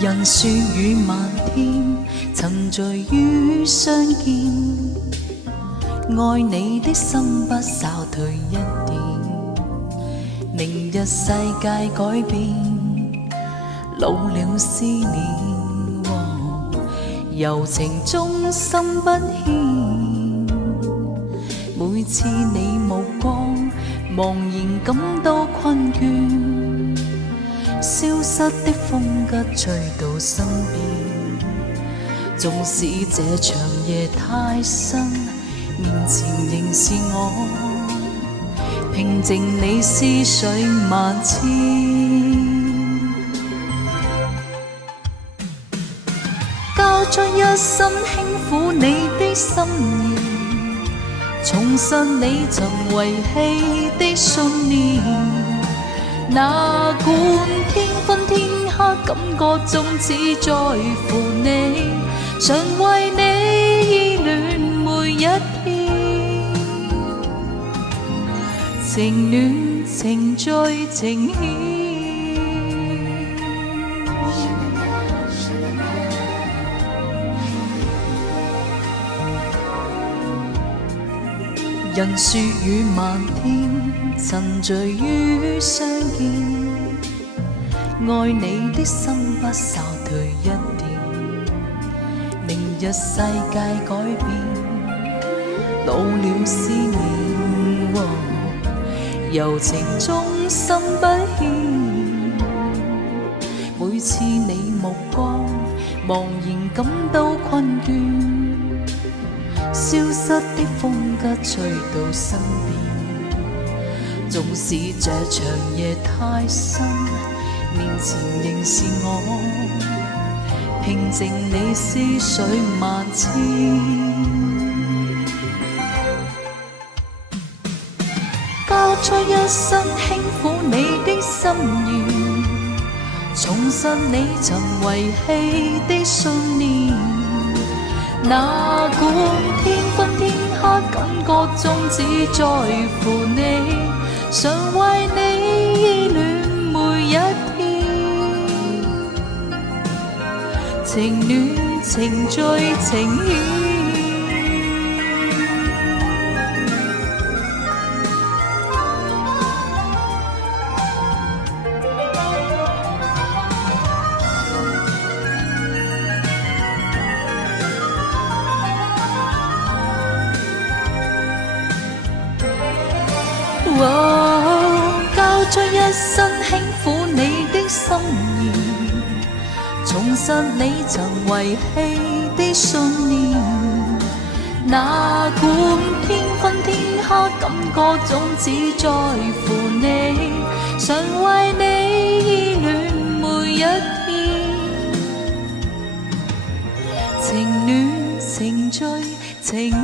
人樹雨漫天，曾聚於相見。愛你的心不稍退一點，明日世界改變，老了思念，柔情中心不牽。每次你目光茫然感到困倦，消失的風吉吹到身邊，縱使這長夜太深，面前仍是我，平靜你思緒萬千。交出一心輕撫你的心意，重申你曾遺棄的信念。哪管天昏天黑，感覺中只在乎你，常為你依戀每一天。情暖情醉情牽，人樹雨漫天，曾聚於相見。愛你的心不稍退一點，明日世界改變，老了思念，柔情中心不牽。每次你目光茫然感到困倦，消失的風吉吹到身邊，縱使這長夜太深，面前仍是我，平靜你思緒萬千。交出一生輕撫你的心願，重申你曾遺棄的信念。哪管天昏天黑，感覺中只在乎你，常為你依戀每一天。情暖情醉情牽，交出一生輕撫你的心意，重申你曾遺棄的信念。哪管天昏天黑，感覺總只在乎你，常為你依戀每一天。情暖情醉情牽。